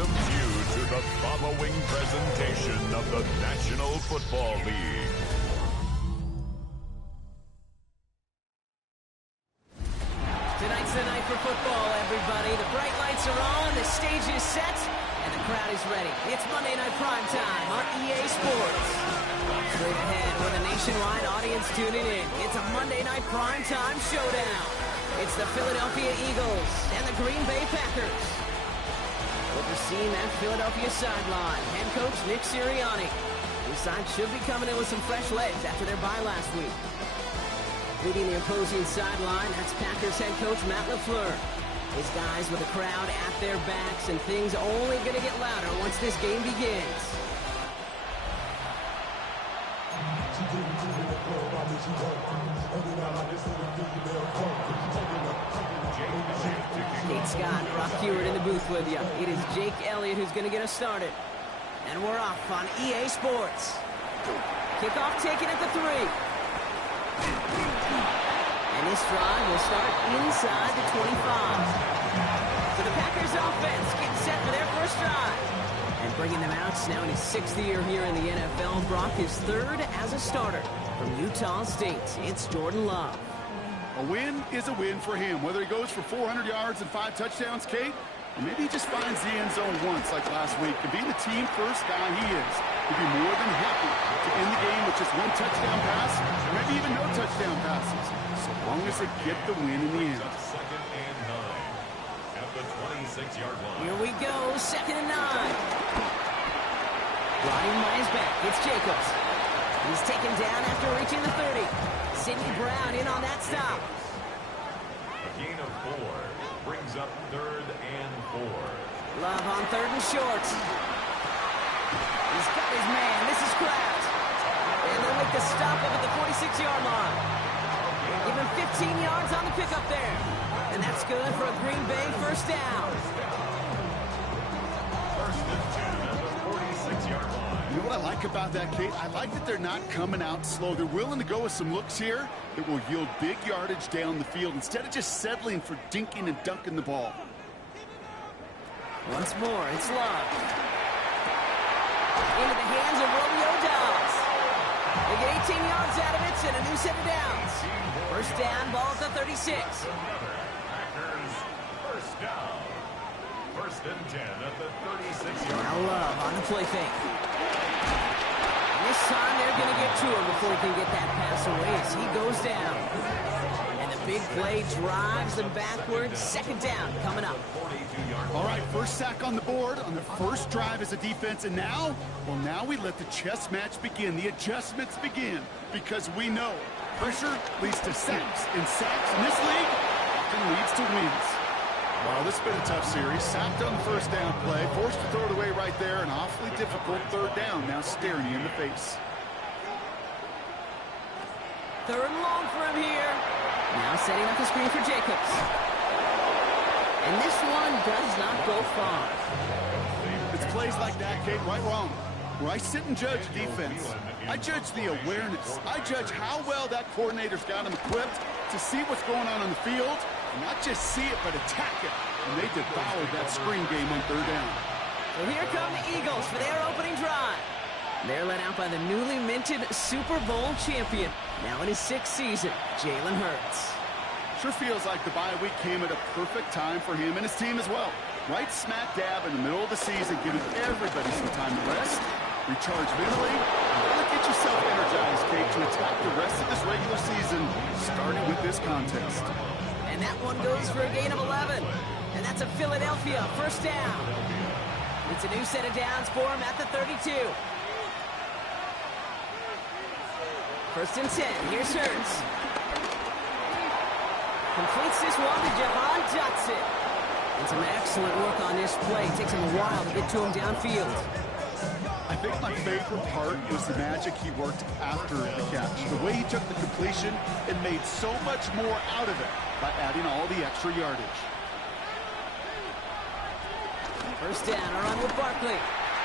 welcomes you to the following presentation of the National Football League. Tonight's the night for football, everybody. The bright lights are on, the stage is set, and the crowd is ready. It's Monday Night Prime Time on EA Sports. Straight ahead with a nationwide audience tuning in. It's a Monday Night Prime Time showdown. It's the Philadelphia Eagles and the Green Bay Packers. Overseeing that Philadelphia sideline, head coach Nick Sirianni. His side should be coming in with some fresh legs after their bye last week. Leading the opposing sideline, that's Packers head coach Matt LaFleur. His guys with the crowd at their backs, and things only going to get louder once this game begins. Kate Scott, Rock Hewitt in the booth with you. It is Jake Elliott who's going to get us started. And we're off on EA Sports. Kickoff taken at the 3. And this drive will start inside the 25. So the Packers offense getting set for their first drive. And bringing them out, now in his 6th year here in the NFL. Brock his 3rd as a starter from Utah State. It's Jordan Love. A win is a win for him, whether he goes for 400 yards and 5 touchdowns, Kate, or maybe he just finds the end zone once like last week. And being the team-first guy he is, he'd be more than happy to end the game with just 1 touchdown pass, or maybe even no touchdown passes, so long as they get the win in the end. Second and 9 at the 26-yard line. Here we go, 2nd and 9. Riding by his back, it's Jacobs. He's taken down after reaching the 30. Sidney Brown in on that stop. A gain of 4 brings up 3rd and 4. Love on 3rd and short. He's got his man. This is Kraft. And they'll make the stop up at the 46-yard line. Give him 15 yards on the pickup there. And that's good for a Green Bay first down. First and 10 at the 46-yard line. You know what I like about that, Kate? I like that they're not coming out slow. They're willing to go with some looks here that will yield big yardage down the field instead of just settling for dinking and dunking the ball. Once more, it's Love. Into the hands of Romeo Dobbs. They get 18 yards out of it and a new set of downs. First down, ball at the 36. Packers first down. First and 10 at the 36-yard Now Love on the play fake. And this time they're going to get to him before he can get that pass away as he goes down. And the big play drives them backwards. 2nd down coming up. All right, first sack on the board on the first drive as a defense, and now, well, now we let the chess match begin. The adjustments begin because we know pressure leads to sacks, and sacks in this league often leads to wins. Well, this has been a tough series. Sacked on the first down play, forced to throw it away right there, an awfully difficult 3rd down now staring you in the face. 3rd and long for him here. Now setting up the screen for Jacobs. And this one does not go far. It's plays like that, Kate, right wrong. Where I sit and judge defense, I judge the awareness. I judge how well that coordinator's got him equipped to see what's going on the field, and not just see it, but attack it. And they devoured that screen game on 3rd down. So here come the Eagles for their opening drive. They're led out by the newly minted Super Bowl champion, now in his 6th season, Jalen Hurts. Sure feels like the bye week came at a perfect time for him and his team as well. Right smack dab in the middle of the season, giving everybody some time to rest, recharge mentally, and really get yourself energized, Kate, to attack the rest of this regular season, starting with this contest. And that one goes for a gain of 11. And that's a Philadelphia first down. It's a new set of downs for him at the 32. First and 10. Here's Hurts. Completes this one to Jahan Dotson. And some excellent work on this play. It takes him a while to get to him downfield. I think my favorite part was the magic he worked after the catch. The way he took the completion and made so much more out of it by adding all the extra yardage. First down, a run with Barkley.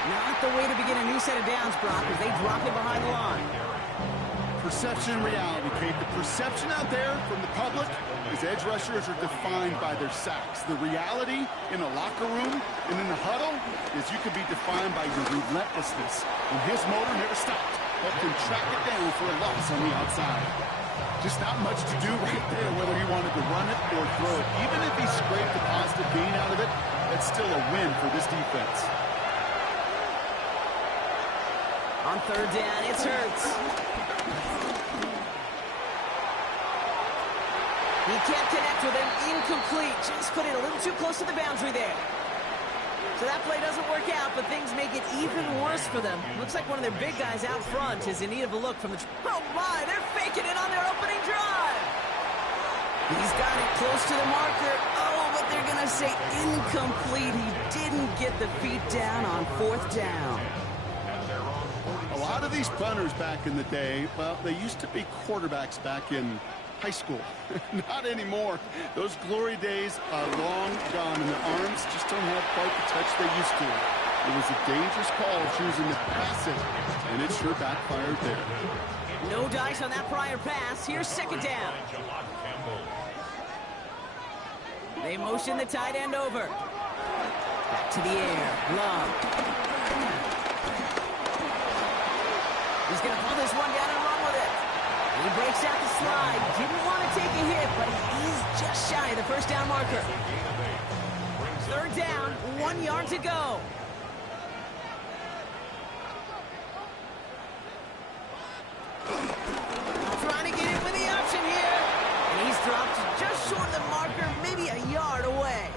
Not the way to begin a new set of downs, Brock, as they drop it behind the line. Perception and reality, Kate. The perception out there from the public is edge rushers are defined by their sacks. The reality in a locker room and in the huddle is you could be defined by your relentlessness. And his motor never stopped. Helped him track it down for a loss on the outside. Just not much to do right there, whether he wanted to run it or throw it. Even if he scraped a positive gain out of it, that's still a win for this defense. On third down, it's Hurts. He can't connect with him. Incomplete. Just put it a little too close to the boundary there. So that play doesn't work out, but things make it even worse for them. Looks like one of their big guys out front is in need of a look from the... Oh, my! They're faking it on their opening drive! He's got it close to the marker. Oh, but they're going to say incomplete. He didn't get the feet down on fourth down. A lot of these punters back in the day, well, they used to be quarterbacks back in high school. Not anymore. Those glory days are long gone, and their arms just don't have quite the touch they used to. It was a dangerous call choosing to pass it, and it sure backfired there. No dice on that prior pass. Here's second down. They motion the tight end over. Back to the air. Love. He's going to pull this one down and run with it. He breaks out the slide. Didn't want to take a hit, but he's just shy of the first down marker. Third down, 1 yard to go. Trying to get in with the option here. And he's dropped just short of the marker, maybe a yard away.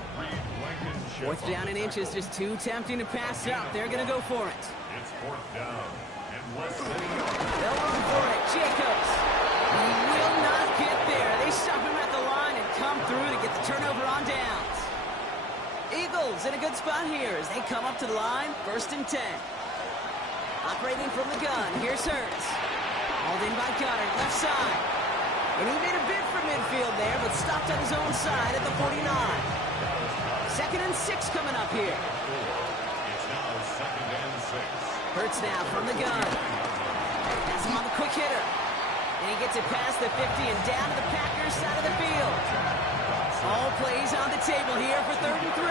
Fourth down and inches, just too tempting to pass up. They're going to go for it. It's fourth down and less than a yard. They'll run for it. Jacobs. He will not get there. They stop him at the line and come through to get the turnover on downs. Eagles in a good spot here as they come up to the line. First and 10. Operating from the gun. Here's Hurts. Hauled in by Goddard, left side. And he made a bid for midfield there, but stopped on his own side at the 49. Second and 6 coming up here. It's now second and 6. Hurts now from the gun. Has him on the quick hitter. And he gets it past the 50 and down to the Packers side of the field. All plays on the table here for third and 3.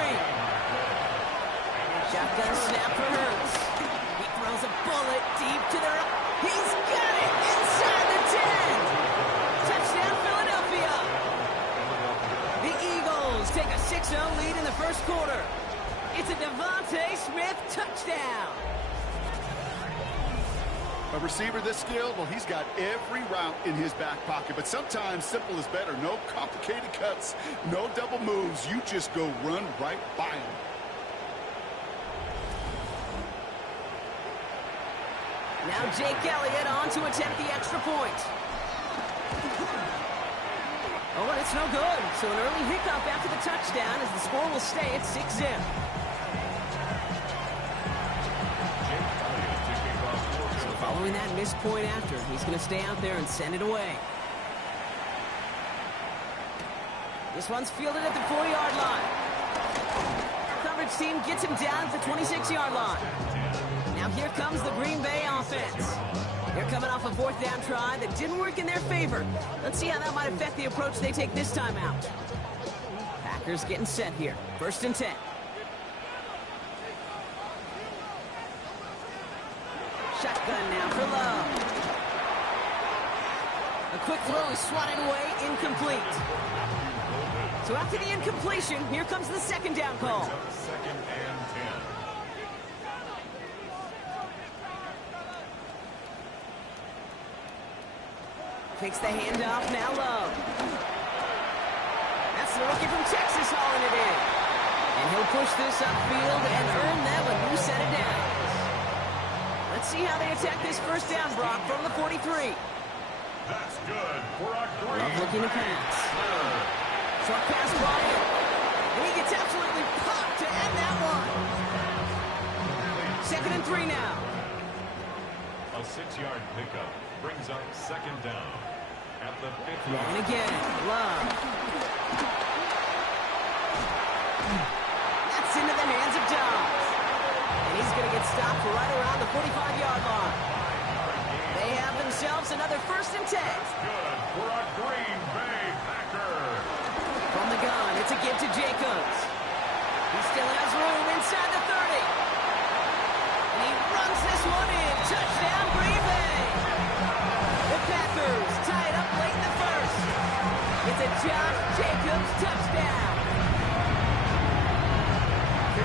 Shotgun snap for Hurts. He throws a bullet deep to the right. He's got it inside the 10. Touchdown, Philadelphia. The Eagles take a 6-0 lead in the first quarter. It's a Devontae Smith touchdown. A receiver this skilled, well, he's got every route in his back pocket. But sometimes simple is better. No complicated cuts, no double moves. You just go run right by him. Now Jake Elliott on to attempt the extra point. Oh, and it's no good. So an early hiccup after the touchdown as the score will stay at 6-0. So following that missed point after, he's going to stay out there and send it away. This one's fielded at the 4-yard line. Coverage team gets him down at the 26-yard line. Now here comes the Green Bay offense. They're coming off a fourth down try that didn't work in their favor. Let's see how that might affect the approach they take this time out. Packers getting set here. First and 10. Shotgun now for Love. A quick throw is swatted away, incomplete. So after the incompletion, here comes the second down call. Second and 10. Takes the handoff, now Love. That's the rookie from Texas hauling it in. And he'll push this upfield and earn them a new set of downs. Let's see how they attack this first down, Brock, from the 43. That's good for a Green Love looking to pass. Short pass brought in. And he gets absolutely popped to end that one. Second and 3 now. A 6-yard pickup brings up second down at the 50. And again, Love. That's into the hands of Dobbs. And he's going to get stopped right around the 45-yard line. They have the themselves another 1st and 10. Good for a Green Bay Packer. From the gun, it's a give to Jacobs. He still has room inside the 30. And he runs this one in. Touchdown, Green Bay. The Packers tie it up late in the 1st. It's a Josh Jacobs touchdown.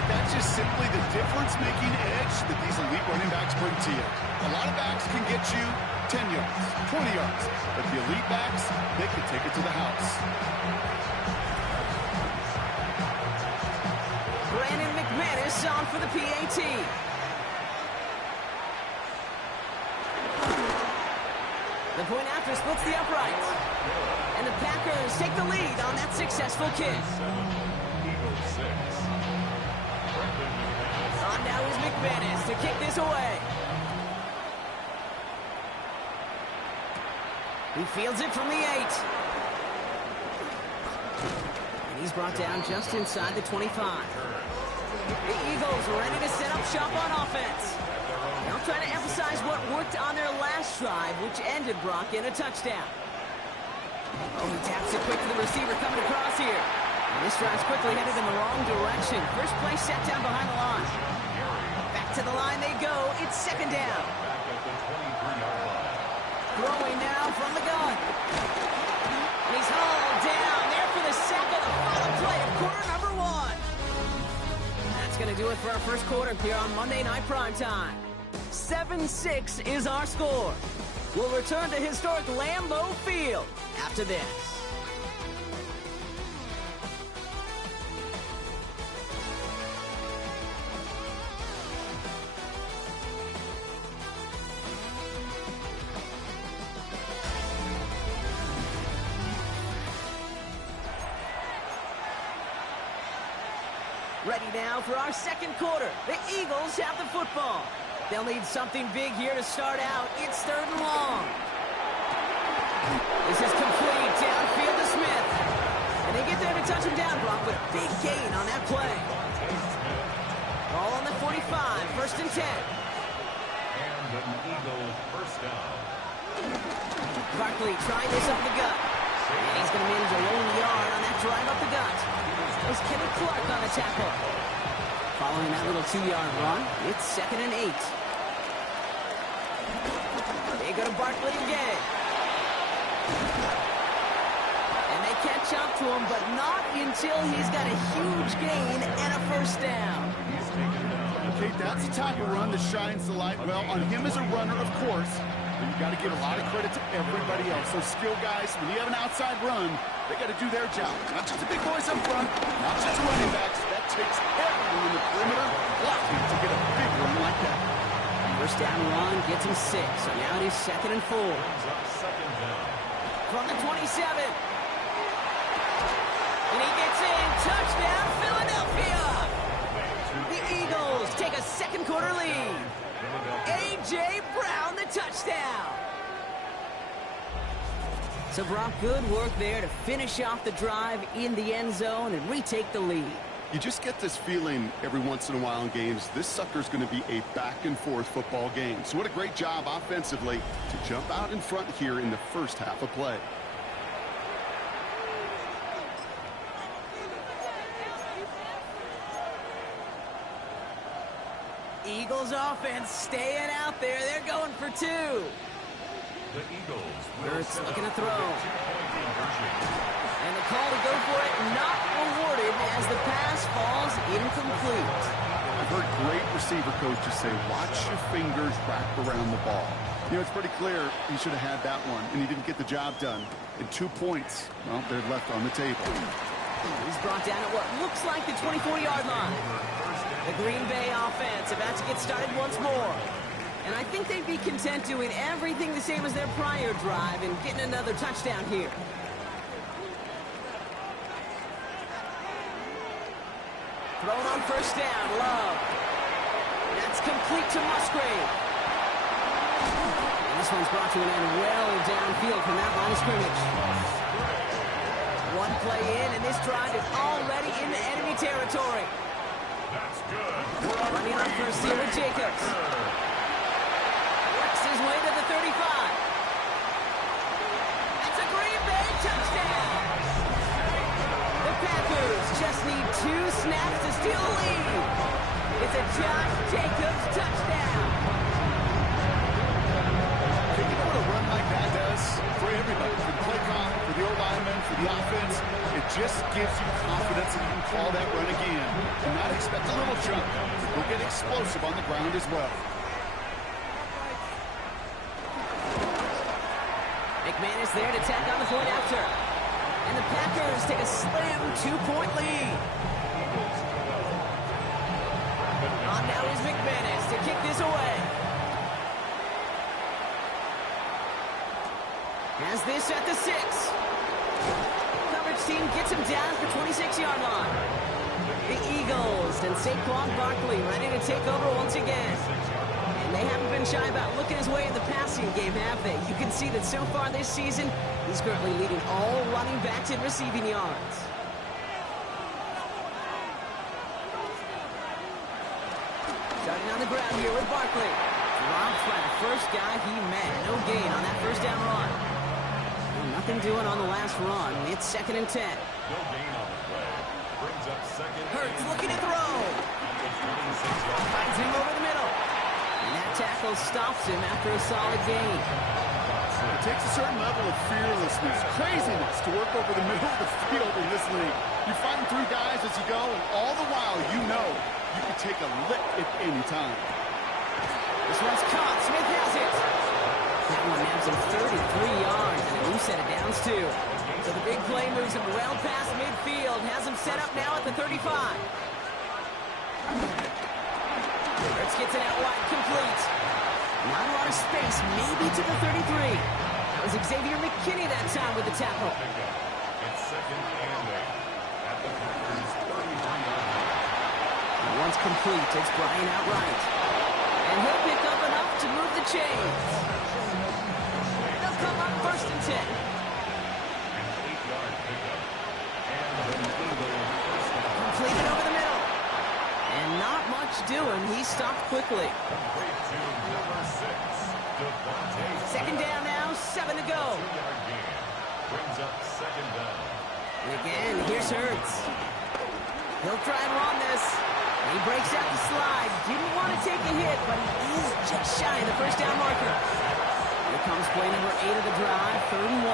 That's just simply the difference-making edge that these elite running backs bring to you. A lot of backs can get you 10 yards, 20 yards, but the elite backs, they can take it to the house. Brandon McManus on for the PAT. The point after splits the uprights. And the Packers take the lead on that successful kick. Eagles 6. On now is McManus to kick this away. He fields it from the 8. And he's brought down just inside the 25. The Eagles are ready to set up shop on offense. They'll try to emphasize what worked on their last drive, which ended Brock in a touchdown. Oh, he taps it quick to the receiver coming across here. And this drive's quickly headed in the wrong direction. First play set down behind the line. Back to the line they go. It's 2nd down. Throwing now from the gun. And he's hauled down there for the sack on the final play of quarter number 1. That's going to do it for our first quarter here on Monday Night Primetime. 7-6 is our score. We'll return to historic Lambeau Field after this. Ready now for our second quarter. The Eagles have the football. They'll need something big here to start out. It's 3rd and long. This is complete. Downfield to Smith. And they get there to touch him down, Brock, but a big gain on that play. Ball on the 45. 1st and 10. And the Eagles first down. Barkley trying this up the gut. And he's going to manage a lone yard on that drive up the gut. There's Kenny Clark on the tackle. Following that little 2-yard run, it's 2nd and 8. They go to Barkley again. And they catch up to him, but not until he's got a huge gain and a 1st down. Okay, that's the type of run that shines the light well on him as a runner, of course. But you got to give a lot of credit to everybody else. Those skill guys, when you have an outside run, they got to do their job. Not just the big boys up front, not just the running backs. That takes everyone in the perimeter blocking to get a big run like that. First down run gets him 6. So now it is 2nd and 4. From the 27. And he gets in. Touchdown, Philadelphia. The Eagles take a second quarter lead. A.J. Brown, the touchdown. So, Brock, good work there to finish off the drive in the end zone and retake the lead. You just get this feeling every once in a while in games, this sucker's going to be a back-and-forth football game. So what a great job offensively to jump out in front here in the first half of play. Eagles offense staying out there. They're going for 2. The Eagles Hurts looking to throw. And the call to go for it not rewarded as the pass falls incomplete. I've heard great receiver coaches say, watch your fingers wrap around the ball. You know, it's pretty clear he should have had that one, and he didn't get the job done. And 2 points, well, they're left on the table. He's brought down at what looks like the 24-yard line. The Green Bay offense about to get started once more. And I think they'd be content doing everything the same as their prior drive and getting another touchdown here. Thrown on first down, Love. That's complete to Musgrave. And this one's brought to an end well downfield from that line of scrimmage. One play in, and this drive is already in the enemy territory. That's good. Running on first here with Jacobs. Works his way to the 35. Packers just need 2 snaps to steal a lead. It's a Josh Jacobs touchdown. You know what a run like that does for everybody, for the play call, for the O-lineman, for the offense? It just gives you confidence that you can call that run again and not expect a little jump. We'll get explosive on the ground as well. McManus there to tack on the point after. And the Packers take a slim 2-point lead. On now is McManus to kick this away. Has this at the 6. Coverage team gets him down at the 26-yard line. The Eagles and Saquon Barkley ready to take over once again. And they haven't been shy about looking his way in the passing game, have they? You can see that so far this season, he's currently leading all running backs in receiving yards. Starting on the ground here with Barkley. Dropped by the first guy he met. No gain on that first down run. Nothing doing on the last run. It's 2nd and 10. No gain on the play. Brings up 2nd. Hurts looking to throw. Finds him over the middle. And that tackle stops him after a solid gain. It takes a certain level of fearlessness, craziness to work over the middle of the field in this league. You're fighting through guys as you go, and all the while you know you can take a lick at any time. This one's caught. Smith has it. That one nabs him 33 yards, and a new set of downs, too. So the big play moves him well past midfield, has him set up now at the 35. Hurts gets it out wide, complete. Not a lot of space, maybe to the 33. That was Xavier McKinney that time with the tackle. It's 2nd and 8 at the Packers' 33-yard line. Once complete, takes Brian outright. And he'll pick up enough to move the chains. They'll come up 1st and 10. An 8-yard pickup. And the Eagles first down. Completed over the middle. And not much doing. He stopped quickly. Complete to number 6, Devontae. 2nd down now, 7 to go. 2-yard gain. Brings up 2nd down. And again, here's Hurts. He'll try and run this. He breaks out the slide. Didn't want to take a hit, but he is just shy of the first down marker. Here comes play number 8 of the drive, 3rd and 1.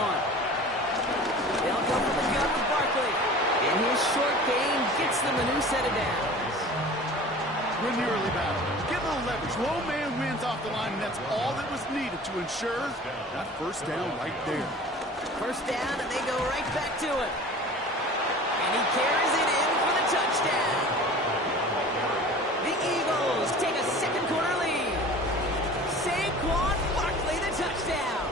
They'll go for the gun with Barkley. And his short gain gets them a new set of downs. Win the early battle. Get a little leverage. Low man wins off the line, and that's all that was needed to ensure that first down right there. First down, and they go right back to it. And he carries it in for the touchdown. The Eagles take a 2nd quarter lead. Saquon Barkley, the touchdown.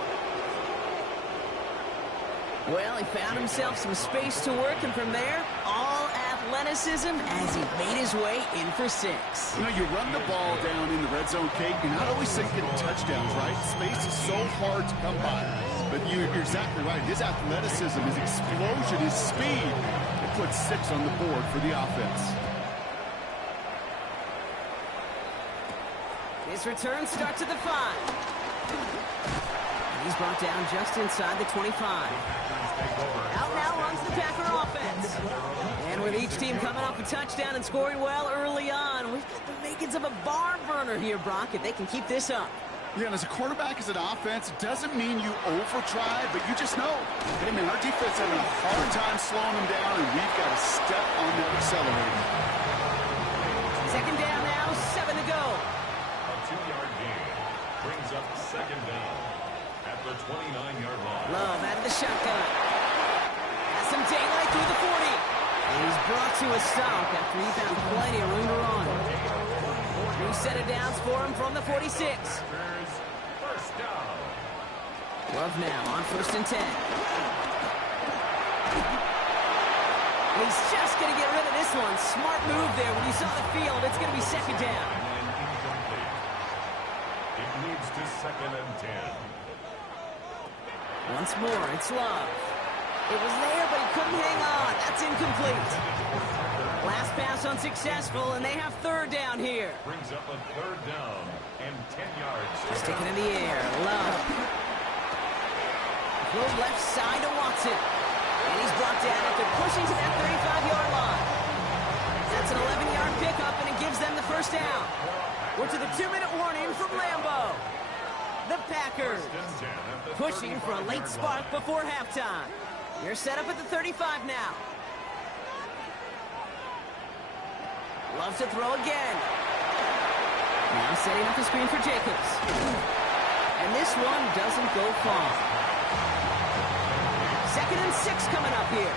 Well, he found himself some space to work, and from there, all athleticism as he made his way in for 6. You know, you run the ball down in the red zone, Kate, you're not always thinking touchdowns, right? Space is so hard to come by. But you're exactly right. His athleticism, his explosion, his speed, it puts 6 on the board for the offense. His return starts at the 5. And he's brought down just inside the 25. Out now runs the Packer offense. And with each team coming off a touchdown and scoring well early on, we've got the makings of a barn burner here, Brock, if they can keep this up. Yeah, and as a quarterback, as an offense, it doesn't mean you over-try, but you just know, hey, man, our defense having a hard time slowing them down, and we've got to step on that accelerator. 2nd down now, 7 to go. A 2-yard gain brings up 2nd down at the 29-yard line. Love out of the shotgun. Has some daylight through the 40. And he's brought to a stop after he found plenty of room to run. New set of downs for him from the 46. First down. Love now on 1st and 10. He's just going to get rid of this one. Smart move there. When you saw the field, it's going to be 2nd down. And incomplete. It leads to 2nd and 10. Once more, it's Love. It was there, but he couldn't hang on. That's incomplete. Last pass unsuccessful, and they have 3rd down here. Brings up a 3rd down and 10 yards. Stick it in the air. Love. Throw left side to Watson. And And he's brought down after pushing to that 35-yard line. That's an 11-yard pickup, and it gives them the first down. We're to the 2-minute warning from Lambeau. The Packers pushing for a late spark before halftime. You're set up at the 35 now. Loves to throw again. Now setting up the screen for Jacobs. And this one doesn't go far. 2nd and 6 coming up here.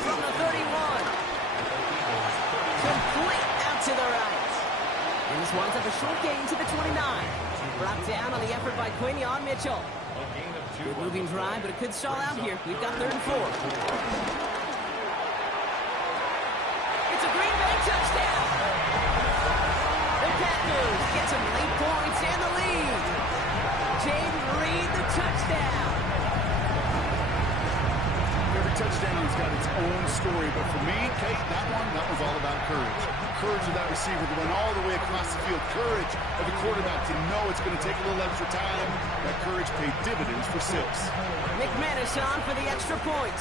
From the 31. Complete out to the right. And this winds up a short gain to the 29. Brought down on the effort by Quinion Mitchell. Good moving drive, but it could stall out here. We've got 3rd and 4. It's a Green Bay touchdown. The Packers get some late points and the lead. Jaden Reed, the touchdown. Every touchdown's got its own story, but for me, Kate, that was all about courage. Courage of that receiver to run all the way across the field. Courage of the quarterback to know it's going to take a little extra time. That courage paid dividends for 6. McManus on for the extra point.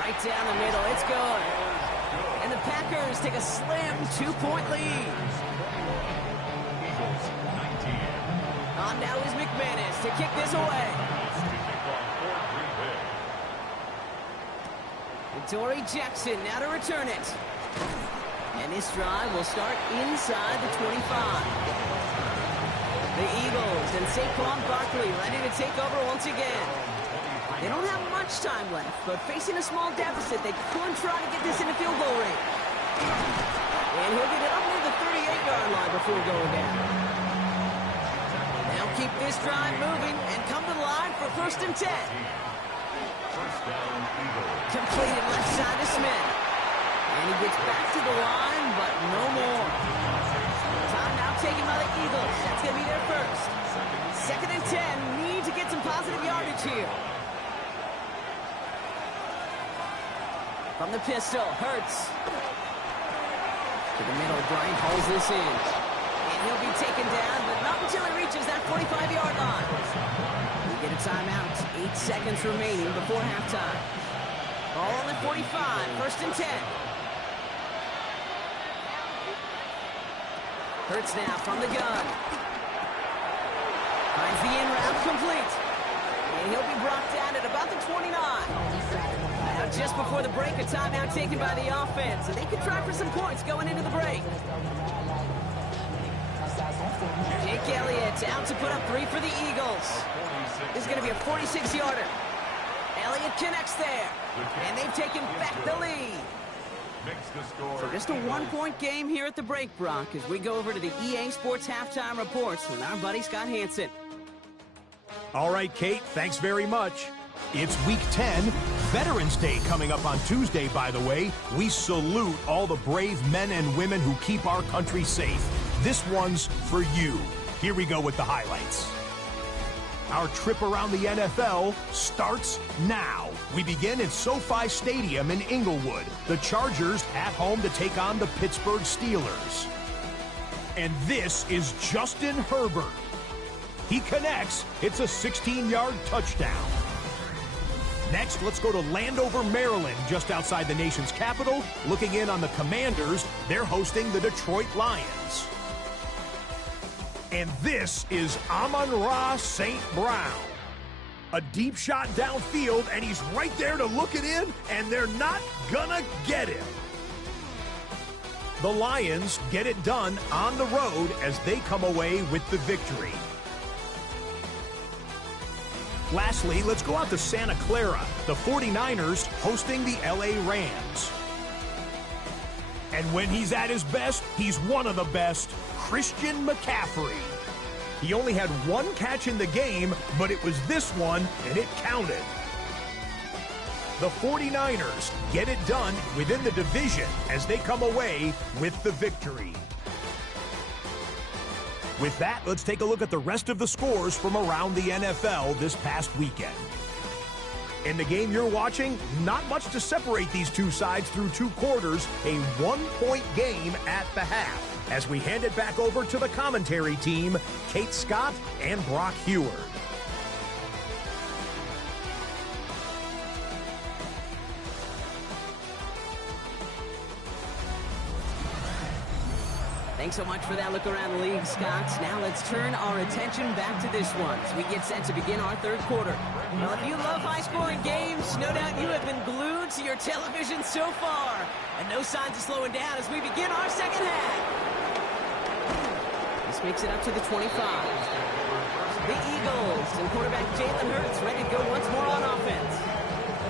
Right down the middle, it's good. And the Packers take a slim 2-point lead. On now is McManus to kick this away. Dory Jackson now to return it. And this drive will start inside the 25. The Eagles and Saquon Barkley ready to take over once again. They don't have much time left, but facing a small deficit, they could try to get this in the field goal range. And he'll get it up near the 38-yard line before going down. They'll keep this drive moving and come to the line for 1st and 10. Completed left side to Smith. And he gets back to the line, but no more. Time now taken by the Eagles. That's going to be their first. 2nd and 10. Need to get some positive yardage here. From the pistol, Hurts. To the middle, Bryant holds this in. And he'll be taken down, but not until he reaches that 45-yard line. We get a timeout. 8 seconds remaining before halftime. Ball on the 45, 1st and 10. Hurts now from the gun. Finds the in route complete. And he'll be brought down at about the 29. Now just before the break, a timeout taken by the offense. And they can try for some points going into the break. Jake Elliott out to put up 3 for the Eagles. This is going to be a 46-yarder. Elliott connects there. And they've taken back the lead. So just a 1-point game here at the break, Brock, as we go over to the EA Sports halftime reports with our buddy Scott Hansen. All right, Kate, thanks very much. It's Week 10, Veterans Day coming up on Tuesday, by the way. We salute all the brave men and women who keep our country safe. This one's for you. Here we go with the highlights. Our trip around the NFL starts now. We begin in SoFi Stadium in Inglewood. The Chargers at home to take on the Pittsburgh Steelers. And this is Justin Herbert. He connects. It's a 16-yard touchdown. Next, let's go to Landover, Maryland, just outside the nation's capital. Looking in on the Commanders, they're hosting the Detroit Lions. And this is Amon-Ra St. Brown. A deep shot downfield, and he's right there to look it in, and they're not gonna get him. The Lions get it done on the road as they come away with the victory. Lastly, let's go out to Santa Clara. The 49ers hosting the LA Rams. And when he's at his best, he's one of the best, Christian McCaffrey. He only had 1 catch in the game, but it was this one, and it counted. The 49ers get it done within the division as they come away with the victory. With that, let's take a look at the rest of the scores from around the NFL this past weekend. In the game you're watching, not much to separate these two sides through 2 quarters, a 1-point game at the half. as we hand it back over to the commentary team, Kate Scott and Brock Hewer. Thanks so much for that look around the league, Scott. Now let's turn our attention back to this one as we get set to begin our third quarter. Well, if you love high-scoring games, no doubt you have been glued to your television so far. And no signs of slowing down as we begin our second half. This makes it up to the 25. The Eagles and quarterback Jalen Hurts ready to go once more on offense.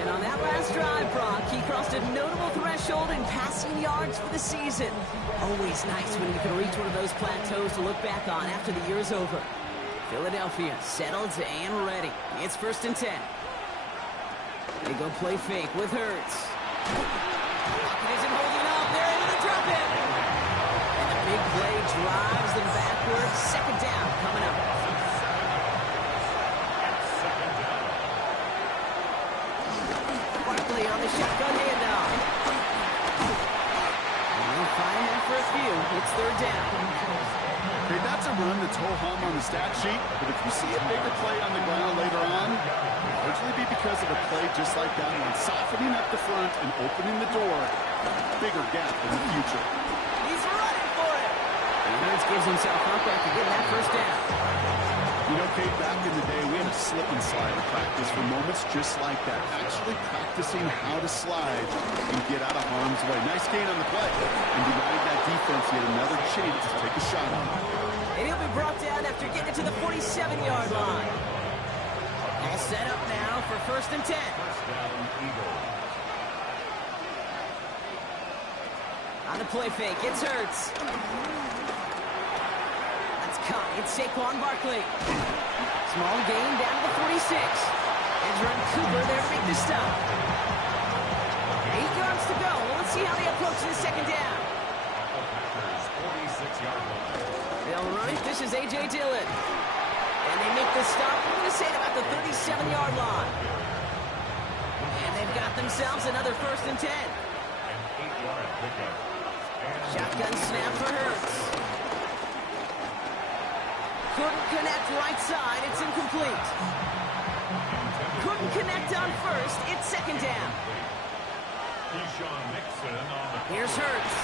And on that last drive, Brock, he crossed a notable threshold in passing yards for the season. Always nice when you can reach one of those plateaus to look back on after the year is over. Philadelphia settled and ready. It's 1st and 10. They go play fake with Hurts. Pocket isn't holding up. They're into the drop in. And the big play drives them backwards. Second down coming up. Barkley on the shotgun handoff. And they'll find him for a few. It's 3rd down. Okay, that's a run that's ho-hum on the stat sheet, but if you see a bigger play on the ground later on, it'll largely be because of a play just like that one, softening up the front and opening the door, bigger gap in the future. He's running for it. And Hurts gives himself up after getting that 1st down. You know, Kate, back in the day, we had a slip and slide practice for moments just like that, actually practicing how to slide and get out of harm's way. Nice gain on the play, and denied that defense yet another chance to take a shot on it. And he'll be brought down after getting it to the 47-yard line. All set up now for 1st and 10. On the play fake, it's Hurts. That's caught. It's Saquon Barkley. Small gain down to the 46. Edgerrin Cooper there to make the stop. 8 yards to go. Let's see how they approach the second down. They'll run it. This is A.J. Dillon. And they make the stop. I'm going to say at about the 37-yard line. And they've got themselves another 1st and 10. Shotgun snap for Hurts. Couldn't connect right side. It's incomplete. Couldn't connect on 1st. It's 2nd down. Here's Hurts.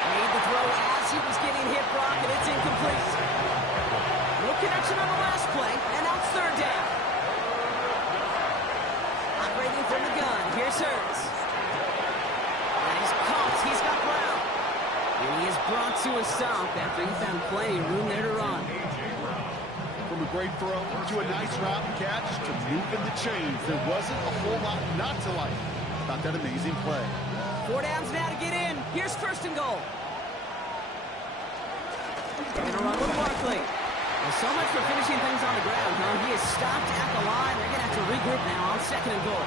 Made the throw as he was getting hit, Brock, and it's incomplete. No connection on the last play, and now it's 3rd down. Operating from the gun. Here's Hurts. And he's caught. He's got Brown. And he is brought to a stop after he found plenty of room there to run. From a great throw to a nice route and catch to moving the chains. There wasn't a whole lot not to like about that amazing play. 4 downs now to get in. Here's 1st and goal. And a run with Barkley. Well, so much for finishing things on the ground, huh? He is stopped at the line. They're going to have to regroup now on 2nd and goal.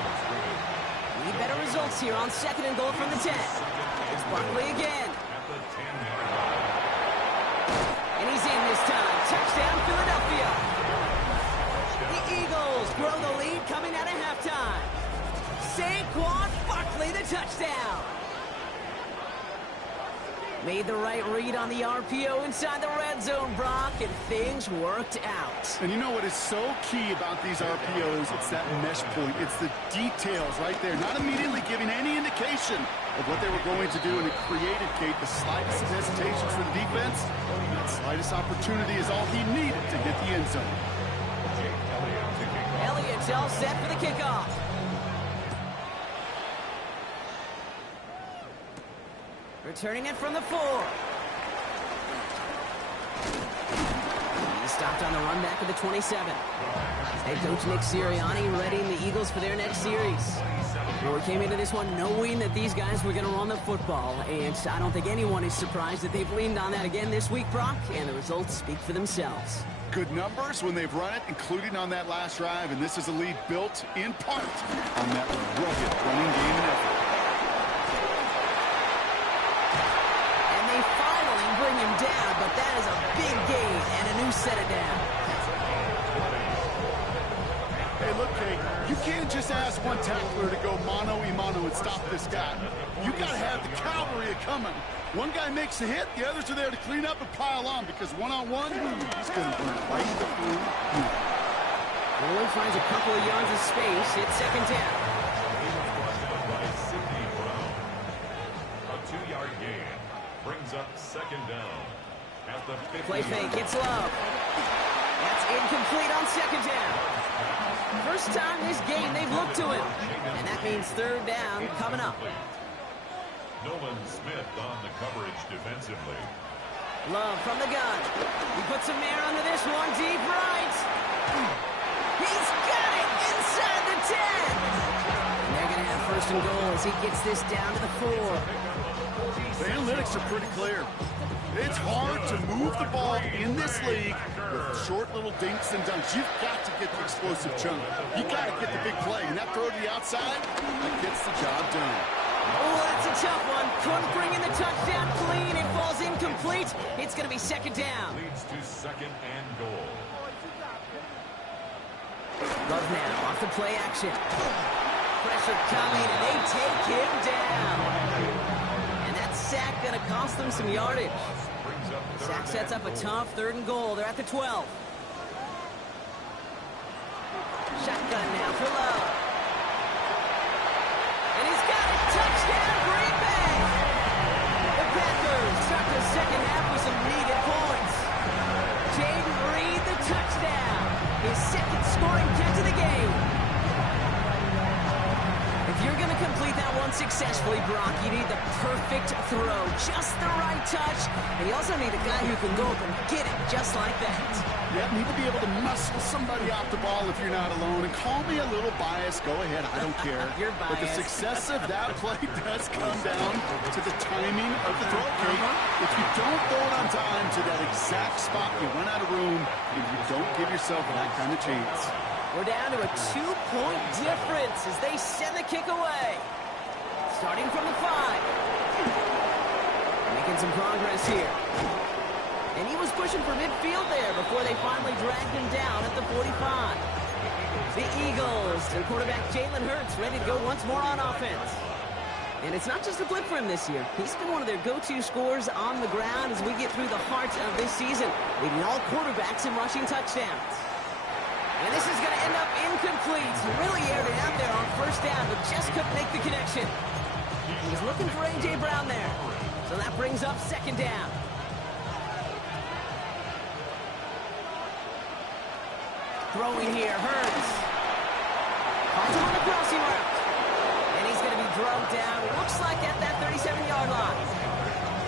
Need better results here on 2nd and goal from the 10. It's Barkley again. And he's in this time. Touchdown, Philadelphia. The Eagles grow the lead coming out of halftime. Saquon Barkley, the touchdown. Made the right read on the RPO inside the red zone, Brock, and things worked out. And you know what is so key about these RPOs? It's that mesh point. It's the details right there. Not immediately giving any indication of what they were going to do, and it created, Kate, the slightest hesitations for the defense. And that slightest opportunity is all he needed to hit the end zone. Elliott's all set for the kickoff. Returning it from the 4. He stopped on the run back of the 27. Head coach Nick Sirianni readying the Eagles for their next series. Well, we came into this one knowing that these guys were going to run the football, and I don't think anyone is surprised that they've leaned on that again this week, Brock, and the results speak for themselves. Good numbers when they've run it, including on that last drive, and this is a lead built in part on that rugged running game and effort. Bring him down, but that is a big gain and a new set it down. Hey, look, Kate, You can't just ask one tackler to go mano-a-mano and stop this guy. You got to have the cavalry coming. One guy makes a hit, the others are there to clean up and pile on, because one-on-one, he's going to burn right through you. Bowling finds a couple of yards of space. It's second down. A 2-yard gain brings up second down at the 50. Play fake, it's low. That's incomplete on second down. First time this game they've looked to him. And that means third down coming up. Nolan Smith on the coverage defensively. Love from the gun. He puts some air under this one, deep right. He's got it inside the 10. And they're going to have first and goal as he gets this down to the 4. The analytics are pretty clear. It's hard to move the ball in this league with short little dinks and dunks. You've got to get the explosive chunk. You got to get the big play. And that throw to the outside, that gets the job done. Oh, that's a tough one. Couldn't bring in the touchdown clean. It falls incomplete. It's going to be second down. Leads to second and goal. Love now off the play action. Pressure coming, and they take him down. And that sack going to cost them some yardage. Sack sets up a tough third and goal. They're at the 12. Shotgun now for Love. And he's got it. Touchdown, Green Bay. The Packers start the second half with some needed points. Jaden Reed, the touchdown. His second scoring catch of the game. If you're going to complete that one successfully, Brock, you need the perfect throw. Just the right touch. And you also need a guy who can go up and get it just like that. Yeah, need to be able to muscle somebody off the ball if you're not alone. And call me a little biased. Go ahead. I don't care. You're biased. But the success of that play does come down to the timing of the throw, Kate. If you don't throw it on time to that exact spot, you run out of room, and you don't give yourself that kind of chance. We're down to a 2-point difference as they send the kick away. Starting from the 5. Making some progress here. And he was pushing for midfield there before they finally dragged him down at the 45. The Eagles and quarterback Jalen Hurts ready to go once more on offense. And it's not just a blip for him this year. He's been one of their go-to scorers on the ground as we get through the heart of this season, leading all quarterbacks in rushing touchdowns. And this is going to end up incomplete. Really aired it out there on first down, but just couldn't make the connection. He's looking for A.J. Brown there. So that brings up second down. Throwing here, Hurts. Finds him on the crossing route. And he's going to be drugged down, looks like at that 37-yard line.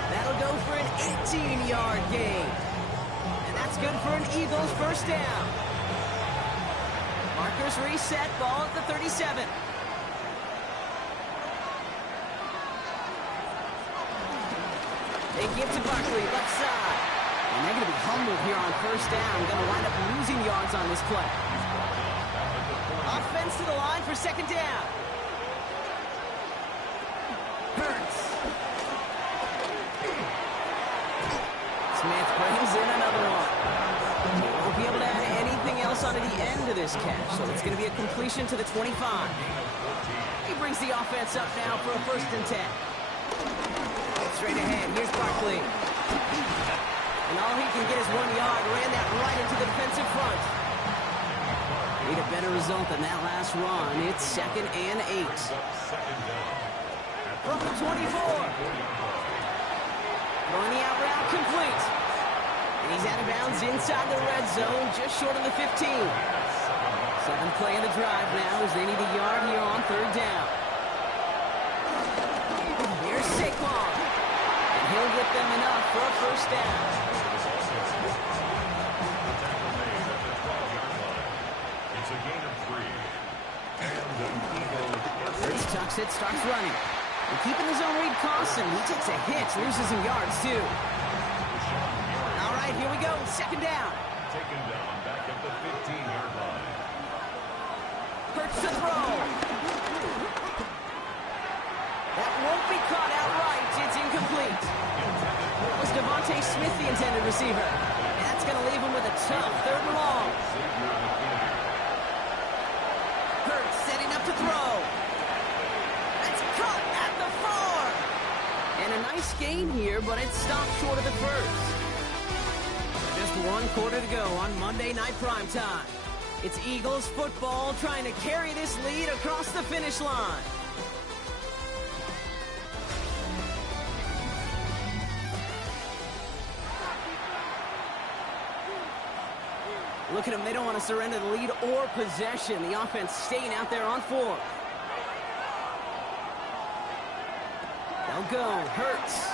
That'll go for an 18-yard gain. And that's good for an Eagles first down. Markers reset, ball at the 37. They give to Barkley, left side. And they're going to be humbled here on first down. Going to wind up losing yards on this play. Offense to the line for second down. Hurts. Smith brings in another one. Won't be able to add anything else onto the end of this catch, so it's going to be a completion to the 25. He brings the offense up now for a first and 10. Straight ahead, here's Barkley. And all he can get is 1 yard, ran that right into the defensive front. Need a better result than that last run. It's second and 8. From the 24. Throwing the out route complete. And he's out of bounds inside the red zone, just short of the 15. Seventh play of the drive now as they need a yard here on third down. Here's Saquon. And he'll get them enough for a first down. It's a gain of 3. And the Eagles. Hurts tucks it, starts running. And keeping his own read costs him. He takes a hit, loses some yards too. All right, here we go. Second down. Taken down back at the 15-yard line. Hurts to throw. That won't be caught outright. It's incomplete. It was Devontae Smith, the intended receiver. And that's going to leave him with a tough third and long. Hurts setting up to throw. That's caught at the 4. And a nice gain here, but it stopped short of the first. Just 1 quarter to go on Monday Night Primetime. It's Eagles football trying to carry this lead across the finish line. Look at them. They don't want to surrender the lead or possession. The offense staying out there on 4. They'll go. Hurts.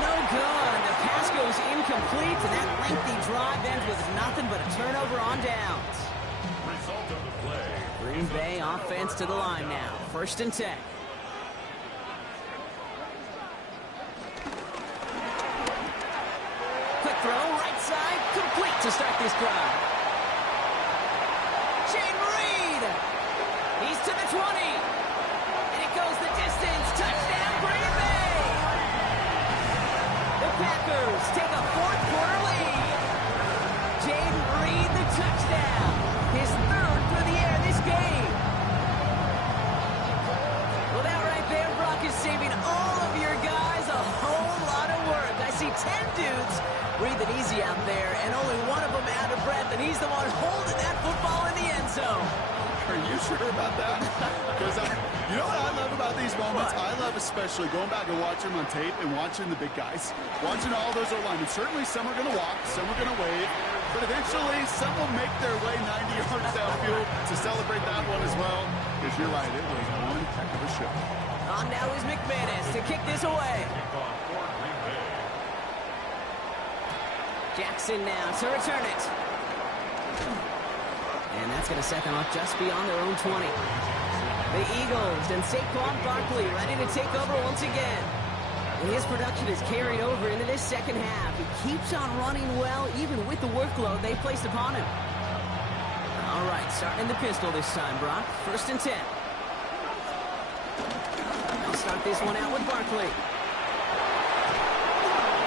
No good. The pass goes incomplete, and that lengthy drive ends with nothing but a turnover on downs. Result of the play. Green Bay offense to the line now. 1st and 10. Quick throw, right side, complete to start this drive. Shane Reed. He's to the 20. And it goes the distance. Touchdown, Green Bay. The Packers take a 4th quarter lead. Jaden Reed, the touchdown. His 3rd through the air this game. Well, that right there, Brock, is saving all of your guys a whole lot of work. I see 10 dudes breathing easy out there, and only one of them out of breath, and he's the one holding that football in the end zone. Are you sure about that? Because you know what I love about these moments? What? I love especially going back and watching them on tape and watching the big guys. Watching all those O-linemen. Certainly some are going to walk, some are going to wave, but eventually some will make their way 90 yards downfield to celebrate that one as well. Because you're right, it was one heck of a show. On now is McManus to kick this away. Kickoff for Green Bay. Jackson now to return it. And that's going to set them up just beyond their own 20. The Eagles and Saquon Barkley ready to take over once again. And his production is carried over into this second half. He keeps on running well, even with the workload they placed upon him. All right, starting the pistol this time, Brock. 1st and 10. They'll start this one out with Barkley.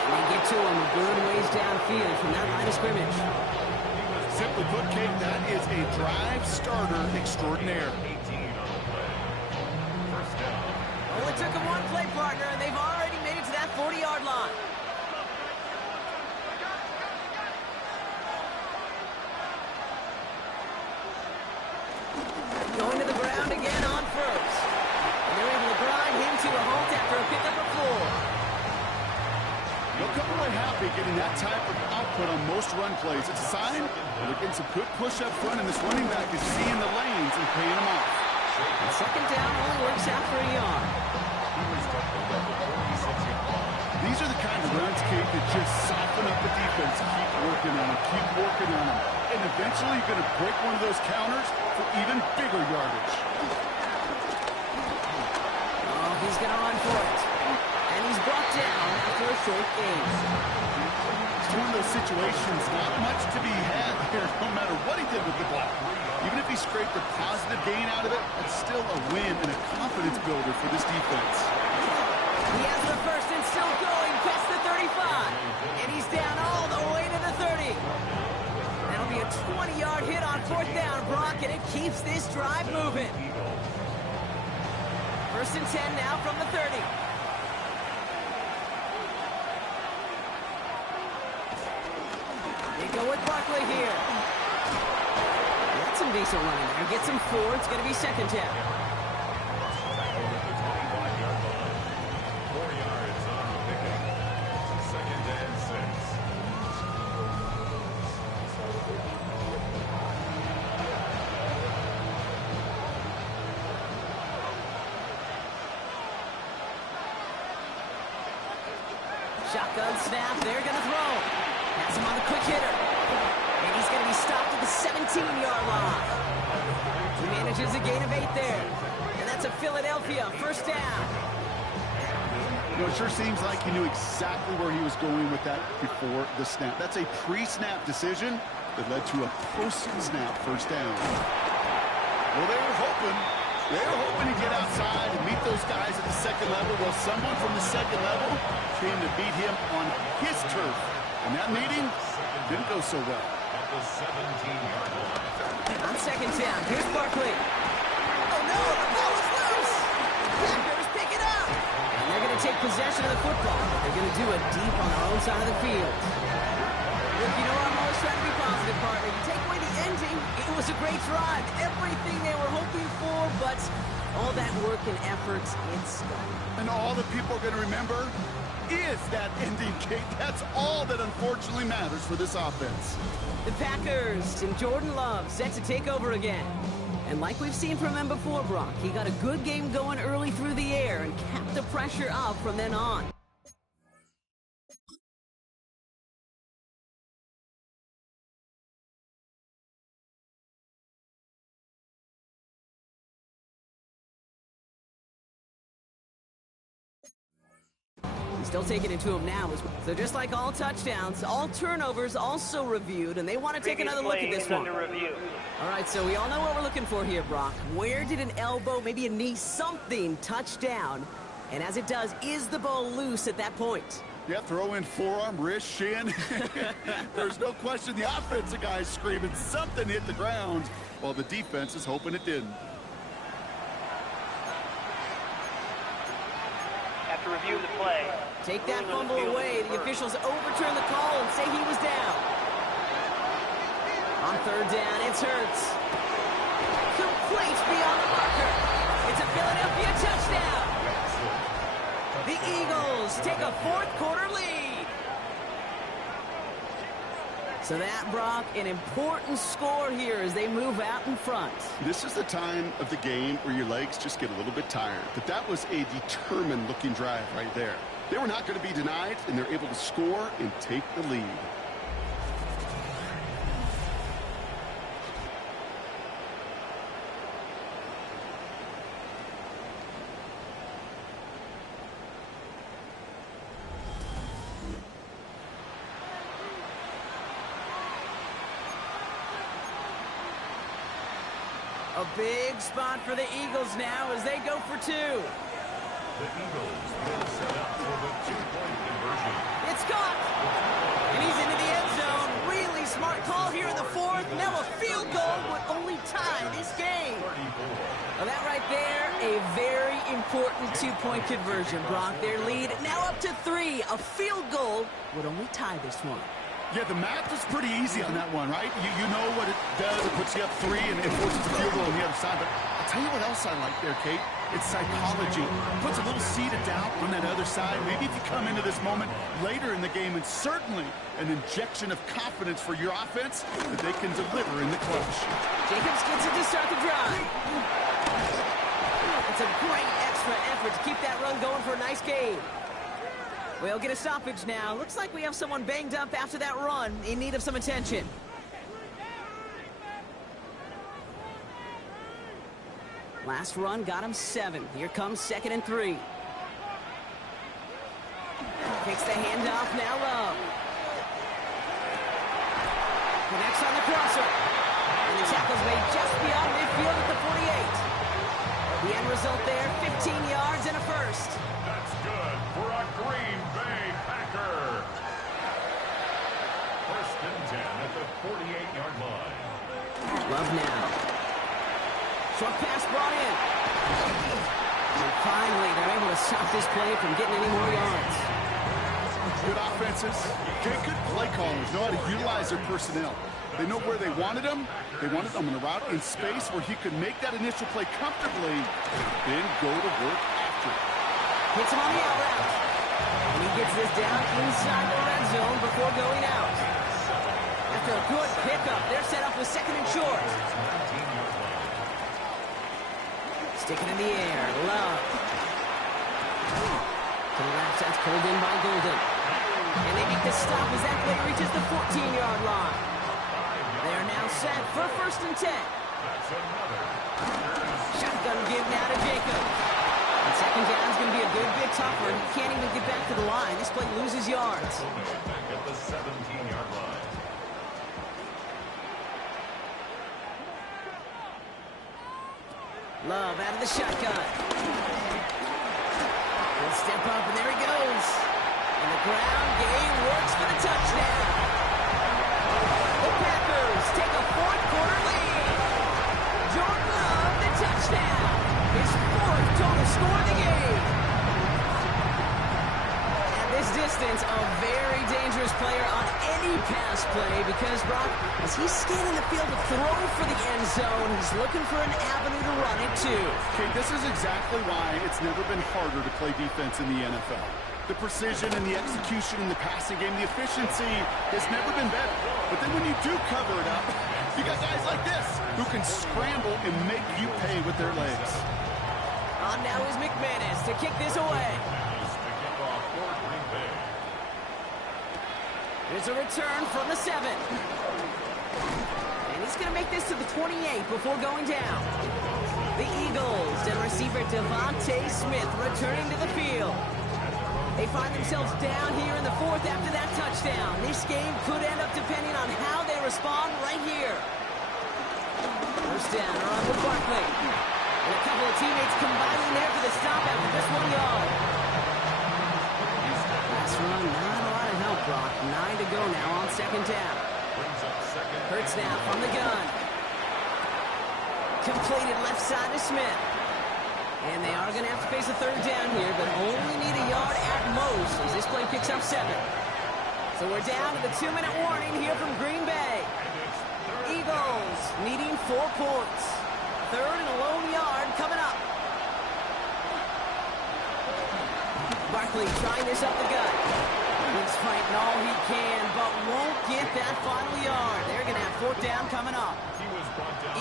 And they get to him a good ways downfield from that line of scrimmage. Simply put, Kate, that is a drive starter extraordinaire. 18 on the play. 1st down. Only took him one play, partner, and they've already made it to that 40-yard line. Going to the ground again on 1st. And they're able to grind him to a halt after a pickup of 4. They'll come away happy getting that type of output on most run plays. It's a sign that they're getting some good push up front, and this running back is seeing the lanes and paying them off. And 2nd down only works out for a yard. These are the kind of runs, Kate, that just soften up the defense. Keep working on them, keep working on them. And eventually you're going to break one of those counters for even bigger yardage. Oh, he's going to run for it. And he's brought down after a short gain. It's one of those situations, not much to be had here, no matter what he did with the ball. Even if he scraped a positive gain out of it, it's still a win and a confidence builder for this defense. He has the first and still going past the 35. And he's down all the way to the 30. That'll be a 20-yard hit on 4th down, Brock, and it keeps this drive moving. 1st and 10 now from the 30. They go with Barkley here. That's some decent running there. Gets him 4. It's going to be 2nd down. 4 yards on the pickup. 2nd and 6. Shotgun snap. They're going to throw. Has him on the quick hitter. And he's going to be stopped at the 17-yard line. He manages a gain of 8 there. And that's a Philadelphia 1st down. You know, it sure seems like he knew exactly where he was going with that before the snap. That's a pre-snap decision that led to a post-snap 1st down. Well, they were hoping to get outside and meet those guys at the 2nd level. Well, someone from the 2nd level came to beat him on his turf. And that meeting didn't go so well. At the 17-yard line. On second down. Here's Barkley. Oh, no, the ball is loose. Packers pick it up. And they're going to take possession of the football. They're going to do it deep on their own side of the field. Look, you know, I'm always trying to be positive, partner. You take away the ending, it was a great drive. Everything they were hoping for, but all that work and effort, it's gone. And all the people are going to remember is that ending, Kate. That's all that unfortunately matters for this offense. The Packers and Jordan Love set to take over again. And like we've seen from him before, Brock, he got a good game going early through the air and kept the pressure up from then on. Still taking it to him now. So just like all touchdowns, all turnovers also reviewed, and they want to take another look at this one. All right, so we all know what we're looking for here, Brock. Where did an elbow, maybe a knee, something touch down? And as it does, is the ball loose at that point? Yeah, throw in forearm, wrist, shin. There's no question the offensive guy's screaming something hit the ground, while the defense is hoping it didn't. To review the play. Take that fumble away. The officials overturn the call and say he was down. On third down, it's Hurts. Complete beyond the marker. It's a Philadelphia touchdown. The Eagles take a fourth quarter lead. So that, Brock, an important score here as they move out in front. This is the time of the game where your legs just get a little bit tired. But that was a determined-looking drive right there. They were not going to be denied, and they're able to score and take the lead. A big spot for the Eagles now as they go for two. The Eagles will set up for the two-point conversion. It's caught. And he's into the end zone. Really smart call here in the fourth. Now a field goal would only tie this game. Well, that right there, a very important two-point conversion, Brock. Their lead now up to 3. A field goal would only tie this one. Yeah, the math is pretty easy on that one, right? You know what it does. It puts you up 3 and it forces the field goal on the other side. But I'll tell you what else I like there, Kate. It's psychology. It puts a little seed of doubt on that other side. Maybe if you come into this moment later in the game, and certainly an injection of confidence for your offense that they can deliver in the clutch. Jacobs gets it to start the drive. It's a great extra effort to keep that run going for a nice game. We'll get a stoppage now. Looks like we have someone banged up after that run in need of some attention. Last run got him 7. Here comes 2nd and 3. Takes the handoff, now Love. Connects on the crosser. And the tackle's made just beyond midfield at the 48. The end result there, 15 yards and a first. That's good for a Green Bay Packer. 1st and 10 at the 48-yard line. Love now. Short pass brought in. And finally, they're able to stop this play from getting any more yards. Good offenses, good play callers know how to utilize their personnel. They know where they wanted them. They wanted them in a route in space where he could make that initial play comfortably, then go to work after it. Hits him on the out route. And he gets this down inside the red zone before going out. After a good pickup, they're set up with 2nd and short. Sticking in the air, Love. To the left, that's pulled in by Golden. And they make the stop as that play reaches the 14-yard line. They are now set for 1st and 10. Shotgun give now to Jacob. And 2nd down is going to be a good bit tougher. He can't even get back to the line. This play loses yards. Back at the 17-yard line. Love out of the shotgun. He'll step up, and there he goes. And the ground game works for the touchdown. The Packers take a 4th quarter lead. zone to score the game. At this distance, a very dangerous player on any pass play because, Brock, as he's scanning the field to throw for the end zone, he's looking for an avenue to run it to. Okay, this is exactly why it's never been harder to play defense in the NFL. The precision and the execution in the passing game, the efficiency has never been better. But then when you do cover it up, you got guys like this who can scramble and make you pay with their legs. On now is McManus to kick this away. There's a return from the 7. And he's going to make this to the 28 before going down. The Eagles and receiver Devontae Smith returning to the field. They find themselves down here in the 4th after that touchdown. This game could end up depending on how they respond right here. First down, around with Barkley. And a couple of teammates combining there for the stop after this 1 yard. Last run, not a lot of help, Brock. 9 to go now on 2nd down. Hurts now from the gun. Completed left side to Smith. And they are going to have to face a 3rd down here, but only need a yard at most as this play picks up 7. So we're down to the 2-minute warning here from Green Bay. Eagles needing 4 points. 3rd and a lone yard coming up. Barkley trying this up the gut. He's fighting all he can, but won't get that final yard. They're going to have 4th down coming up.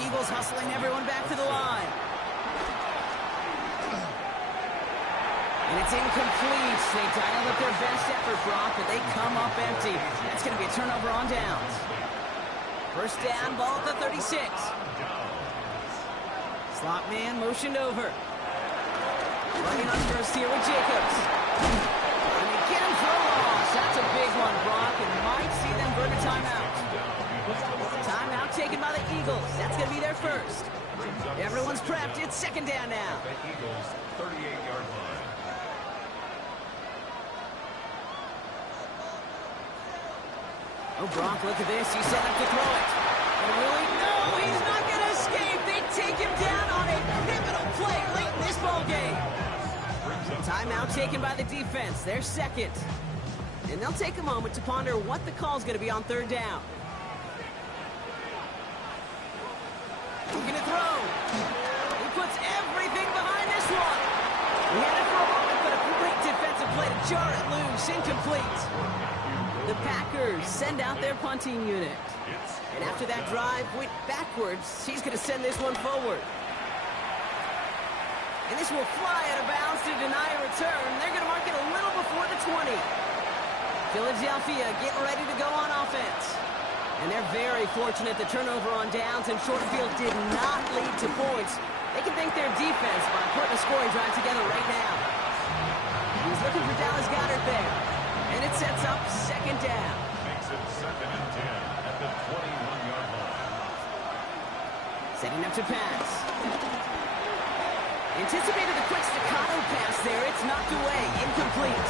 Eagles hustling everyone back to the line. And it's incomplete. They dialed up their best effort, Brock, but they come up empty. That's going to be a turnover on downs. First down, ball at the 36. Slot man motioned over. Running on first here with Jacobs. And again for a loss. That's a big one, Brock, and might see them burn a timeout. Timeout taken by the Eagles. That's going to be their first. Everyone's prepped. It's 2nd down now. The Eagles' 38-yard line. Oh, Brock, look at this. He's set up to throw it. And really, no, he's not going to escape. They take him down on a pivotal play late in this ball game. Timeout taken by the defense. Their 2nd. And they'll take a moment to ponder what the call's going to be on 3rd down. Looking to throw. He puts everything behind this one. He had it for a moment, but a great defensive play to jar it loose. Incomplete. The Packers send out their punting unit. And after that drive went backwards, he's going to send this one forward. And this will fly out of bounds to deny a return. They're going to mark it a little before the 20. Philadelphia getting ready to go on offense. And they're very fortunate the turnover on downs and short field did not lead to points. They can thank their defense by putting a scoring drive together right now. He's looking for Dallas Goedert there. And it sets up 2nd down. Makes it 2nd and 10 at the 21-yard line. Setting up to pass. Anticipated the quick staccato pass there. It's knocked away. Incomplete.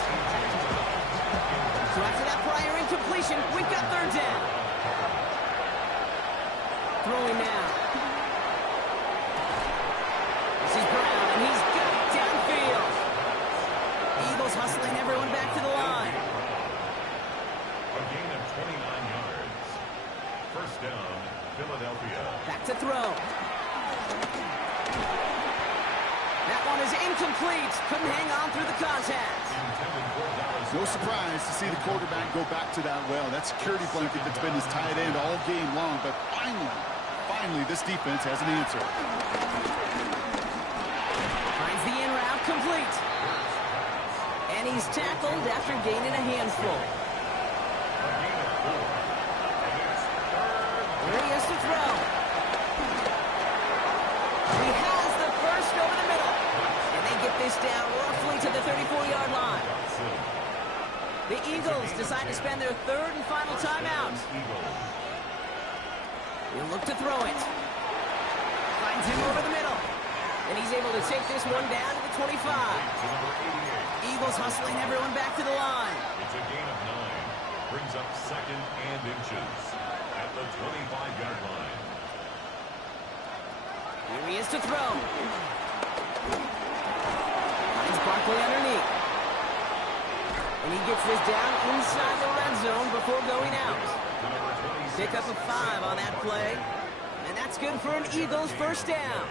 So after that prior incompletion, we've got 3rd down. Throwing now. This is Brown, and he's got it downfield. Eagles hustling everyone back to the line. A gain of 29 yards. First down, Philadelphia. Back to throw. That one is incomplete. Couldn't hang on through the contact. No surprise to see the quarterback go back to that well. That security blanket that's been his tight end all game long. But finally, this defense has an answer. Finds the in route complete. And he's tackled after gaining a handful. Here he is to throw. He has the first over the middle. And they get this down roughly to the 34-yard line. The Eagles decide to spend their 3rd and final timeout. He'll look to throw it. Finds him over the middle. And he's able to take this one down to the 25. Eagles hustling everyone back to the line. It's a gain of 9. Brings up 2nd and inches at the 25-yard line. Here he is to throw. Barkley underneath. And he gets this down inside the red zone before going out. Pick up a 5 on that play. And that's good for an Eagles first down.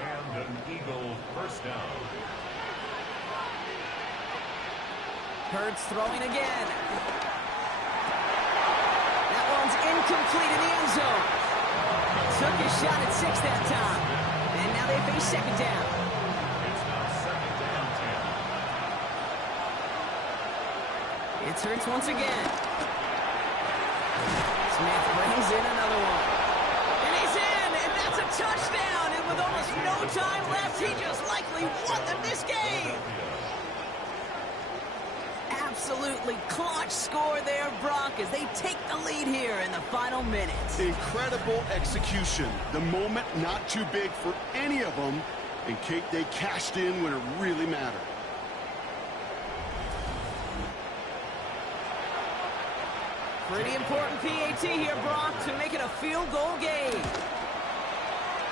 And an Eagle first down. Hurts throwing again. That one's incomplete in the end zone. Took his shot at 6 that time. And now they face second down. It's now second down 10. It's Hurts once again. Smith brings in another one. And he's in, and that's a touchdown. And with almost no time left, he just likely won them this game. Absolutely clutch score there, Brock, as they take the lead here in the final minutes. Incredible execution. The moment not too big for any of them. And Kate, they cashed in when it really mattered. Pretty important PAT here, Brock, to make it a field goal game.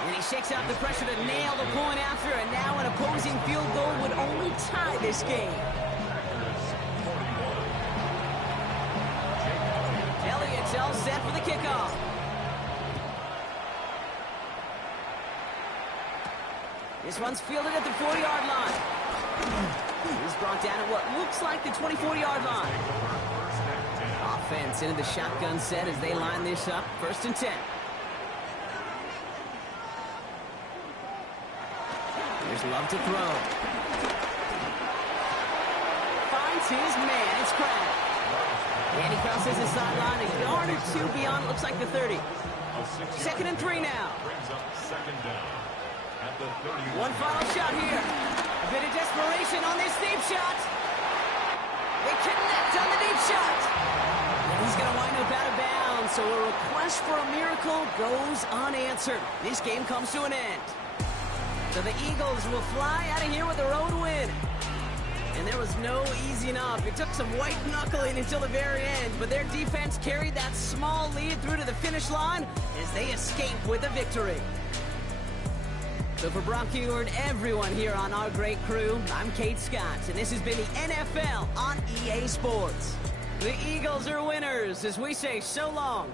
And he shakes out the pressure to nail the point after, and now an opposing field goal would only tie this game. Elliott's all set for the kickoff. This one's fielded at the 40-yard line. He's brought down at what looks like the 24-yard line. Offense into the shotgun set as they line this up. 1st and 10. There's Love to throw. Finds his man. It's Crab. And he crosses the sideline. A yard or two beyond. Looks like the 30. 2nd and 3 now. Brings up second down at the 31. One final shot here. A bit of desperation on this deep shot. They connect on the deep shot. And he's going to wind up out of bounds. So a request for a miracle goes unanswered. This game comes to an end. So the Eagles will fly out of here with a road win. And there was no easing up. It took some white knuckling until the very end, but their defense carried that small lead through to the finish line as they escape with a victory. So for Brock Eward, everyone here on our great crew, I'm Kate Scott, and this has been the NFL on EA Sports. The Eagles are winners as we say so long.